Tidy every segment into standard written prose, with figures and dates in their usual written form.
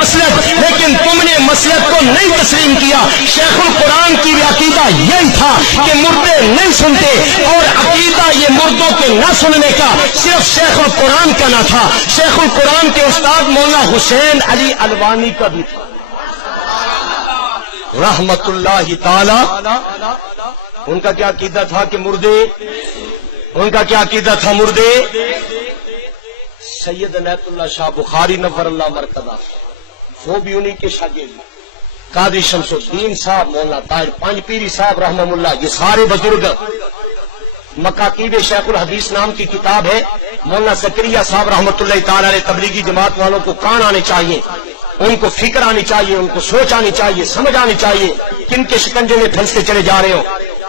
مسلک، لیکن تم نے مسلک کو نہیں تسلیم کیا۔ شیخ القرآن کی بھی عقیدہ یہی تھا کہ مردے نہیں سنتے، اور عقیدہ یہ مردوں کے نہ سننے کا صرف شیخ القرآن کا نہ تھا، شیخ القرآن کے استاد مولانا حسین علی الوانی کا بھی تھا رحمت اللہ تعالی۔ ان کا کیا عقیدہ تھا کہ مردے، ان کا کیا عقیدہ تھا مردے؟ سید عنایت اللہ شاہ بخاری نور اللہ مرکزہ، وہ بھی انہی کے شاگرد، قاضی شمس الدین صاحب، مولانا طاہر پانچ پیری صاحب رحمہ اللہ، یہ سارے بزرگ۔ مکاتیب شیخ الحدیث نام کی کتاب ہے، مولانا زکریا صاحب رحمۃ اللہ تعالی علیہ۔ تبلیغی جماعت والوں کو کان آنے چاہیے، ان کو فکر آنی چاہیے، ان کو سوچ آنی چاہیے، سمجھ آنی چاہیے، کن کے شکنجے میں پھنستے چلے جا رہے ہو،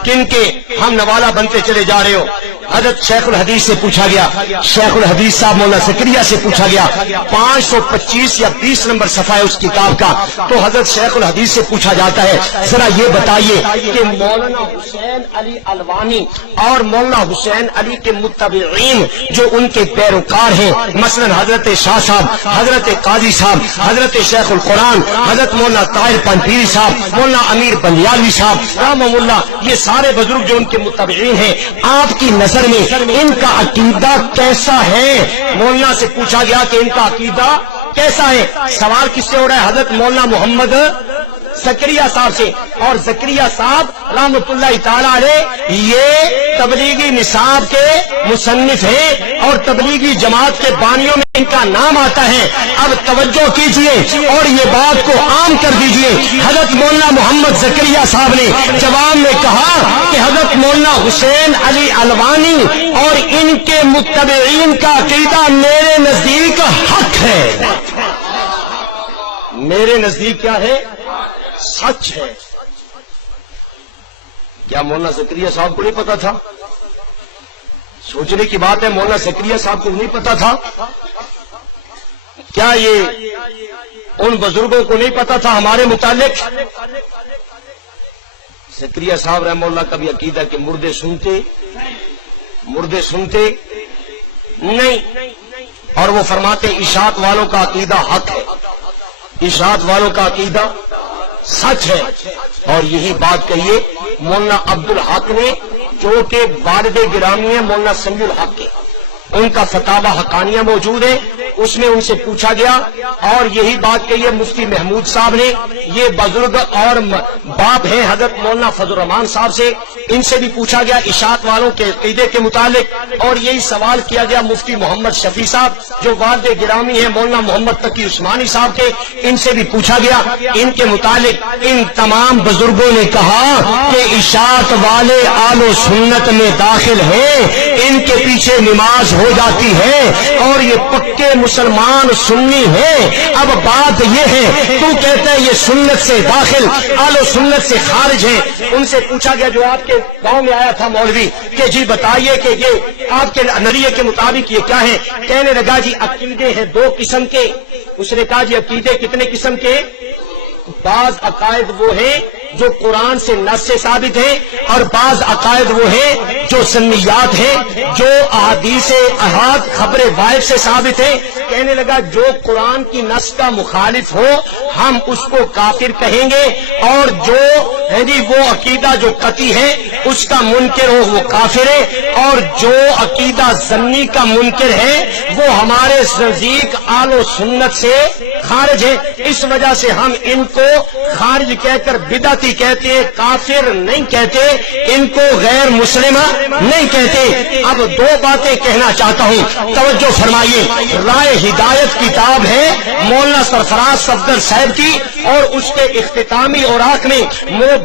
کن کے ہم نوالا بنتے چلے جا رہے ہو۔ حضرت شیخ الحدیث سے پوچھا گیا، شیخ الحدیث صاحب مولانا زکریا سے پوچھا گیا، 525 یا 20 نمبر صفحہ ہے اس کتاب کا، تو حضرت شیخ الحدیث سے پوچھا جاتا ہے ذرا یہ بتائیے کہ مولانا حسین علی الوانی اور مولانا حسین علی کے متبعین جو ان کے پیروکار ہیں، مثلا حضرت شاہ صاحب، حضرت قاضی صاحب، حضرت شیخ القرآن، حضرت مولانا طاہر پنپیری صاحب، مولانا امیر بندیالوی صاحب رحمہ اللہ، یہ سارے بزرگ جو ان کے متبعین ہیں، آپ کی نظر میں ان کا عقیدہ کیسا ہے؟ مولانا سے پوچھا گیا کہ ان کا عقیدہ کیسا ہے۔ سوال کس سے ہو رہا ہے؟ حضرت مولانا محمد زکریا صاحب سے، اور زکریا صاحب رحمۃ اللہ تعالی علیہ یہ تبلیغی نصاب کے مصنف ہیں اور تبلیغی جماعت کے بانیوں میں ان کا نام آتا ہے۔ اب توجہ کیجئے اور یہ بات کو عام کر دیجئے۔ حضرت مولانا محمد زکریا صاحب نے جواب میں کہا کہ حضرت مولانا حسین علی الوانی اور ان کے متبعین کا عقیدہ میرے نزدیک حق ہے، میرے نزدیک کیا ہے؟ سچ ہے۔ کیا مولانا زکریا صاحب کو نہیں پتا تھا؟ سوچنے کی بات ہے، مولانا زکریا صاحب کو نہیں پتا تھا؟ کیا یہ ان بزرگوں کو نہیں پتا تھا ہمارے متعلق؟ زکریا صاحب رحمہ اللہ کا بھی عقیدہ کہ مردے سنتے، مردے سنتے نہیں، اور وہ فرماتے اشاعت والوں کا عقیدہ حق ہے، اشاعت والوں کا عقیدہ سچ ہے۔ اور یہی بات کہیے مولانا عبد الحق نے، جو کہ والد گرامی ہے مولانا سمیع الحق کے، ان کا فتاوی حقانیہ موجود ہے، اس میں ان سے پوچھا گیا، اور یہی بات کہی ہے مفتی محمود صاحب نے، یہ بزرگ اور باپ ہیں حضرت مولانا فضل الرحمان صاحب سے، ان سے بھی پوچھا گیا اشاعت والوں کے عقیدے کے متعلق، اور یہی سوال کیا گیا مفتی محمد شفیع صاحب جو والد گرامی ہیں مولانا محمد تقی عثمانی صاحب کے، ان سے بھی پوچھا گیا ان کے متعلق۔ ان تمام بزرگوں نے کہا کہ اشاعت والے آل و سنت میں داخل ہیں، ان کے پیچھے نماز ہو جاتی ہے اور یہ پکے مسلمان سنی ہیں۔ اب بات یہ ہے، تو کہتا ہے یہ سنت سے داخل، آل و سنت سے خارج ہے۔ ان سے پوچھا گیا جو آپ کے گاؤں میں آیا تھا مولوی کہ جی بتائیے کہ یہ آپ کے نظریے کے مطابق یہ کیا ہے؟ کہنے لگا جی عقیدے ہیں دو قسم کے۔ اس نے کہا جی عقیدے کتنے قسم کے؟ بعض عقائد وہ ہیں جو قرآن سے نص سے ثابت ہیں، اور بعض عقائد وہ ہیں جو سنیات ہیں، جو احادیث احاد خبر غائب سے ثابت ہیں۔ کہنے لگا جو قرآن کی نص کا مخالف ہو ہم اس کو کافر کہیں گے، اور جو ہے جی وہ عقیدہ جو قطعی ہے اس کا منکر ہو وہ کافر ہے، اور جو عقیدہ ظنی کا منکر ہے وہ ہمارے نزدیک آل و سنت سے خارج ہے۔ اس وجہ سے ہم ان کو خارج کہہ کر بدعتی کہتے ہیں، کافر نہیں کہتے، ان کو غیر مسلم نہیں کہتے۔ اب دو باتیں کہنا چاہتا ہوں، توجہ فرمائیے۔ رائے ہدایت کتاب ہے مولانا سرفراز صفدر صاحب کی، اور اس کے اختتامی اوراق میں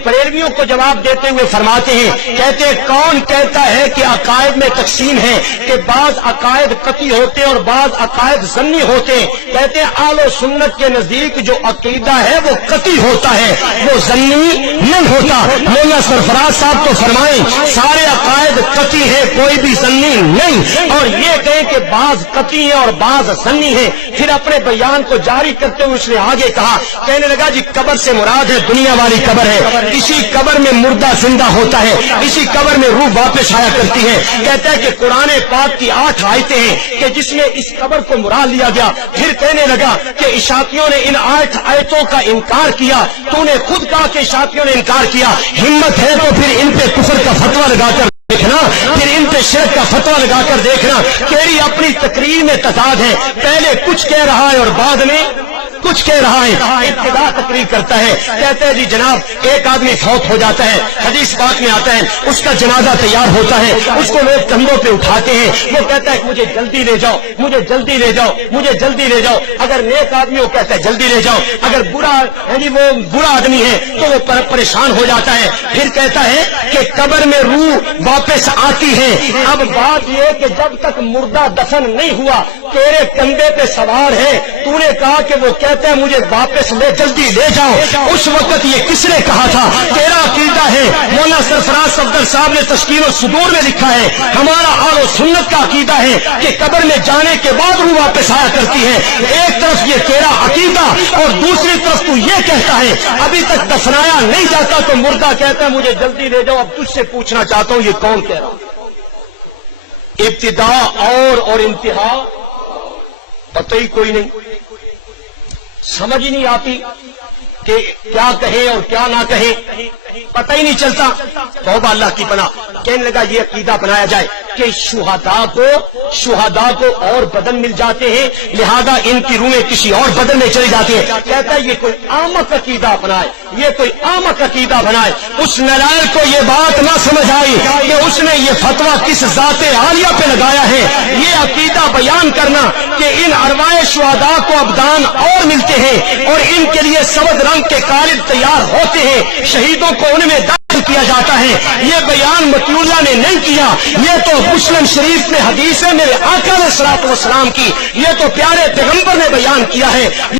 بریلویوں کو جواب دیتے ہوئے فرماتے ہیں، کہتے ہیں کون کہتا ہے کہ عقائد میں تقسیم ہے کہ بعض عقائد قطعی ہوتے اور بعض عقائد ظنی ہوتے ہیں؟ کہتے ہیں آل و سنت کے نزدیک جو عقیدہ ہے وہ قطعی ہوتا ہوتا ہے وہ ظنی نہیں ہوتا۔ مولانا سرفراز صاحب تو فرمائیں سارے عقائد قطعی ہے، کوئی بھی ظنی نہیں، اور یہ کہیں کہ بعض قطعی ہے اور بعض ظنی ہے۔ پھر اپنے بیان کو جاری کرتے ہوئے اس نے آگے کہا، کہنے لگا جی قبر سے مراد ہے دنیا والی قبر ہے، اسی قبر میں مردہ زندہ ہوتا ہے، اسی قبر میں روح واپس آیا کرتی ہے۔ کہتا ہے کہ قرآن پاک کی 8 آیتیں ہیں کہ جس میں اس قبر کو مراد لیا گیا۔ پھر کہنے لگا کہ اشاعتیوں نے ان 8 آیتوں کا انکار کیا، تو نے خود کہا کہ اشاعتیوں نے انکار کیا، ہمت ہے تو پھر ان پہ کفر کا فتویٰ لگا کر دیکھنا، پھر ان پہ شرک کا فتویٰ لگا کر دیکھنا۔ تیری اپنی تقریر میں تضاد ہے، پہلے کچھ کہہ رہا ہے اور بعد میں کچھ کہہ رہا ہے، ابتدا تقریر کرتا ہے، کہتا ہے جی جناب ایک آدمی فوت ہو جاتا ہے، حدیث پاک میں آتا ہے اس کا جنازہ تیار ہوتا ہے، اس کو لوگ کندھوں پہ اٹھاتے ہیں، وہ کہتا ہے کہ مجھے جلدی لے جاؤ، مجھے جلدی لے جاؤ، مجھے جلدی لے جاؤ۔ اگر نیک آدمی وہ کہتا ہے جلدی لے جاؤ، اگر برا یعنی وہ برا آدمی ہے تو وہ پریشان ہو جاتا ہے۔ پھر کہتا ہے کہ قبر میں روح واپس آتی ہے۔ اب بات یہ کہ جب تک مردہ دفن نہیں ہوا تیرے کندھے پہ سوار ہے، تو نے کہا کہ وہ کہتا ہے مجھے واپس لے جلدی لے جاؤ، اس وقت یہ کس نے کہا تھا؟ تیرا عقیدہ ہے۔ مولانا سرفراز صفدر صاحب نے تشکیل الصدور میں لکھا ہے ہمارا اہل سنت کا عقیدہ ہے کہ قبر میں جانے کے بعد روح واپس آیا کرتی ہے۔ ایک طرف یہ تیرا عقیدہ اور دوسری طرف تو یہ کہتا ہے ابھی تک دفنایا نہیں جاتا تو مردہ کہتا ہے مجھے جلدی لے جاؤ۔ اب تجھ سے پوچھنا چاہتا ہوں یہ کون کہہ رہا ہے؟ ابتدا اور انتہا پتہ ہی کوئی نہیں، سمجھ ہی نہیں آتی کہ کیا کہے اور کیا نہ کہے، پتہ ہی نہیں چلتا۔ توبہ اللہ کی پناہ۔ کہنے لگا یہ عقیدہ بنایا جائے کہ شہداء کو اور بدن مل جاتے ہیں، لہذا ان کی روحیں کسی اور بدن میں چلی جاتی ہیں۔ کہتا ہے یہ کوئی احمق عقیدہ بنائے، یہ کوئی احمق عقیدہ بنائے۔ اس نلائق کو یہ بات نہ سمجھ آئی کہ اس نے یہ فتویٰ کس ذات عالیہ پہ لگایا ہے۔ یہ عقیدہ بیان کرنا کہ ان ارواح شہداء کو ابدان اور ملتے ہیں اور ان کے لیے سود رنگ کے قالب تیار ہوتے ہیں، شہیدوں کو ان میں داخل کیا جاتا ہے، یہ بیان متی اللہ نے نہیں کیا، یہ تو مسلم شریف میں حدیث ہے میرے آقا علیہ الصلوۃ والسلام کی، یہ تو پیارے پیغمبر نے بیان کیا ہے۔